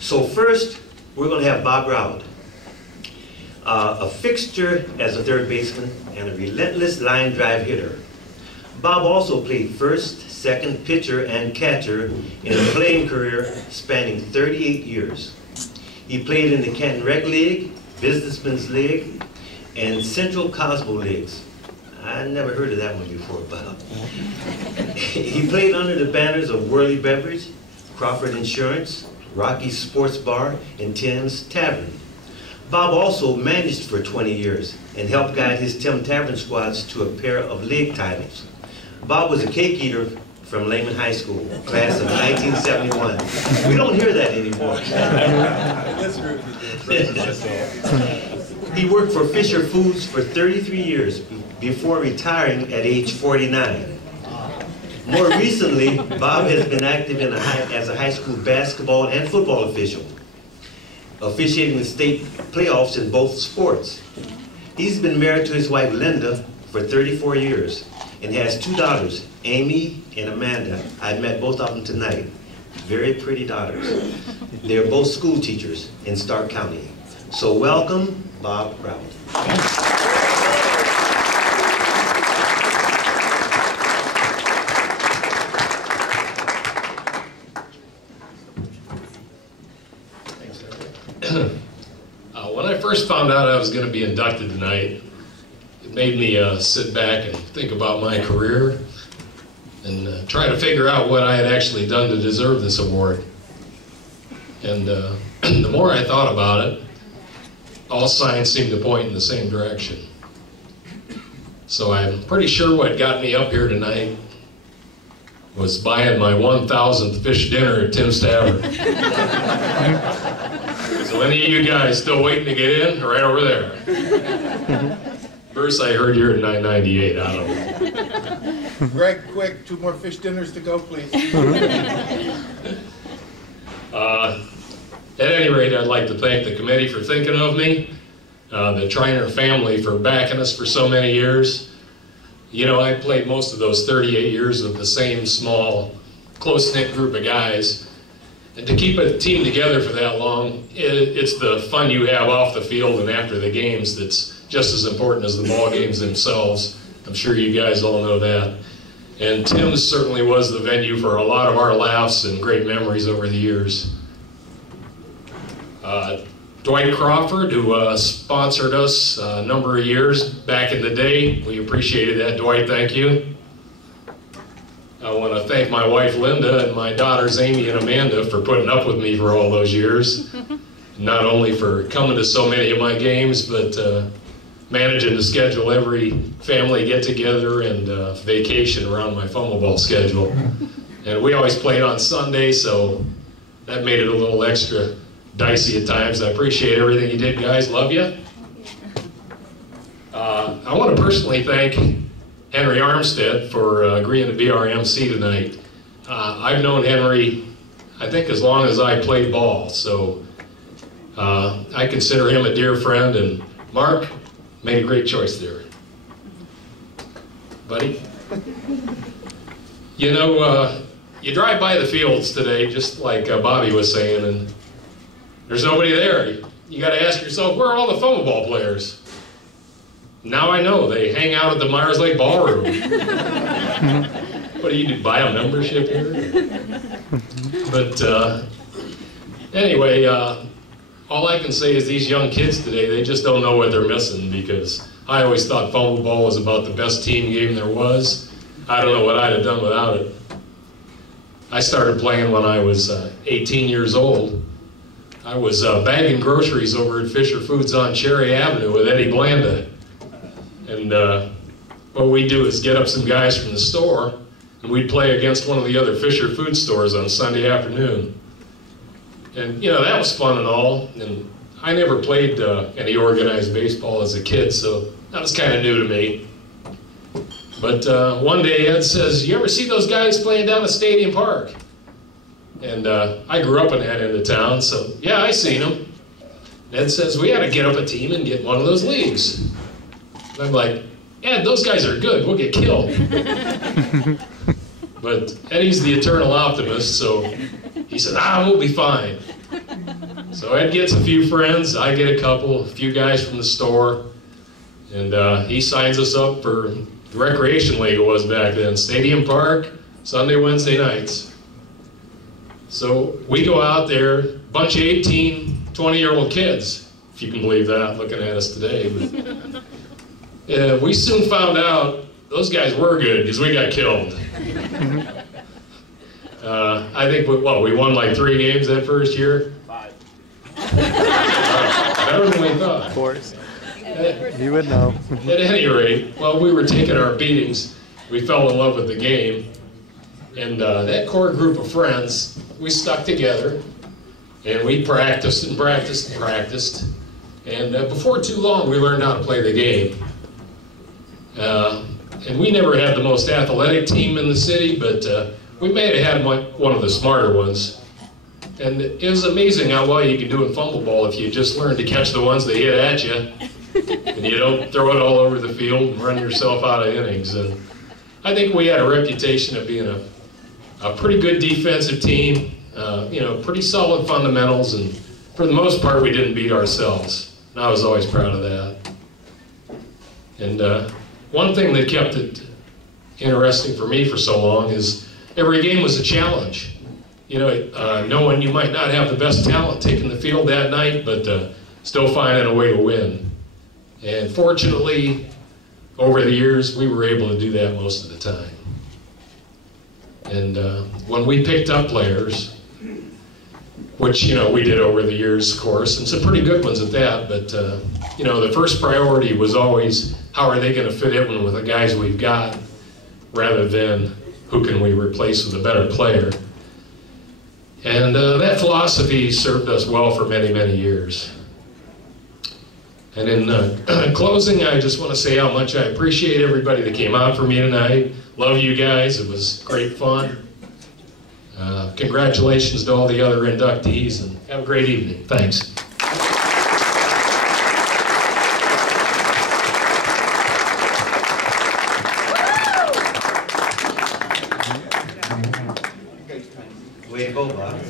So first, we're going to have Bob Roud, a fixture as a third baseman and a relentless line drive hitter. Bob also played first, second, pitcher, and catcher in a playing career spanning 38 years. He played in the Canton Rec League, Businessman's League, and Central Cosmo Leagues. I never heard of that one before, Bob. He played under the banners of Worley Beverage, Crawford Insurance, Rocky's Sports Bar, and Tim's Tavern. Bob also managed for 20 years and helped guide his Tim Tavern squads to a pair of league titles. Bob was a cake eater from Lehman High School, class of 1971. We don't hear that anymore. He worked for Fisher Foods for 33 years before retiring at age 49. More recently, Bob has been active as a high school basketball and football official, officiating the state playoffs in both sports. He's been married to his wife, Linda, for 34 years and has 2 daughters, Amy and Amanda. I met both of them tonight. Very pretty daughters. They're both school teachers in Stark County. So welcome, Bob Roud. When I first found out I was going to be inducted tonight, it made me sit back and think about my career and try to figure out what I had actually done to deserve this award. And the more I thought about it, all signs seemed to point in the same direction. So I'm pretty sure what got me up here tonight was buying my 1,000th fish dinner at Tim's Tavern. So any of you guys still waiting to get in? Right over there. Bruce, I heard you're at 998. I don't know. Greg, quick, 2 more fish dinners to go, please. At any rate, I'd like to thank the committee for thinking of me, the Trainer family for backing us for so many years. You know, I played most of those 38 years with the same small, close-knit group of guys. And to keep a team together for that long, it's the fun you have off the field and after the games that's just as important as the ball games themselves. I'm sure you guys all know that. And Tim's certainly was the venue for a lot of our laughs and great memories over the years. Dwight Crawford, who sponsored us a number of years back in the day. We appreciated that, Dwight, thank you. I want to thank my wife, Linda, and my daughters, Amy and Amanda, for putting up with me for all those years. Not only for coming to so many of my games, but managing to schedule every family get-together and vacation around my Fumbleball schedule. And we always played on Sunday, so that made it a little extra dicey at times. I appreciate everything you did, guys. Love you. I want to personally thank Henry Armstead for agreeing to be our MC tonight. I've known Henry, I think, as long as I played ball, so I consider him a dear friend, and Mark made a great choice there. Buddy? You know, you drive by the fields today, just like Bobby was saying, and there's nobody there. You got to ask yourself, where are all the Fumbleball players? Now I know, they hang out at the Meyers Lake Ballroom. What do you do, buy a membership here? But anyway, all I can say is these young kids today, they just don't know what they're missing, because I always thought Fumbleball was about the best team game there was. I don't know what I'd have done without it. I started playing when I was 18 years old. I was bagging groceries over at Fisher Foods on Cherry Avenue with Eddie Blanda. And what we'd do is get up some guys from the store, and we'd play against one of the other Fisher Food stores on Sunday afternoon. And, you know, that was fun and all. And I never played any organized baseball as a kid, so that was kind of new to me. But one day Ed says, "You ever see those guys playing down at Stadium Park?" And I grew up in that end of town, so yeah, I seen them. Ed says, "We ought to get up a team and get one of those leagues." And I'm like, "Ed, those guys are good, we'll get killed." But Eddie's the eternal optimist, so he said, "We'll be fine." So Ed gets a few friends, I get a couple, a few guys from the store, and he signs us up for the recreation league it was back then. Stadium Park, Sunday, Wednesday nights. So we go out there, bunch of 18, 20-year-old kids, if you can believe that, looking at us today. But, we soon found out those guys were good because we got killed. I think, we won like 3 games that first year? 5. Better than we thought. Of course. You would know. At any rate, while we were taking our beatings, we fell in love with the game. And that core group of friends, we stuck together, and we practiced and practiced and practiced. And before too long, we learned how to play the game. And we never had the most athletic team in the city, but we may have had one of the smarter ones. And it was amazing how well you can do in Fumbleball if you just learn to catch the ones that hit at you, and you don't throw it all over the field and run yourself out of innings. And I think we had a reputation of being a pretty good defensive team, pretty solid fundamentals, and for the most part we didn't beat ourselves. And I was always proud of that. And one thing that kept it interesting for me for so long is every game was a challenge. Knowing you might not have the best talent taking the field that night, but still finding a way to win. And fortunately, over the years, we were able to do that most of the time. And when we picked up players, which, we did over the years, of course, and some pretty good ones at that, but, the first priority was always, how are they going to fit in with the guys we've got, rather than who can we replace with a better player. And that philosophy served us well for many, many years. And in closing, I just want to say how much I appreciate everybody that came out for me tonight. Love you guys. It was great fun. Congratulations to all the other inductees, and have a great evening. Thanks. Way to go, Bob.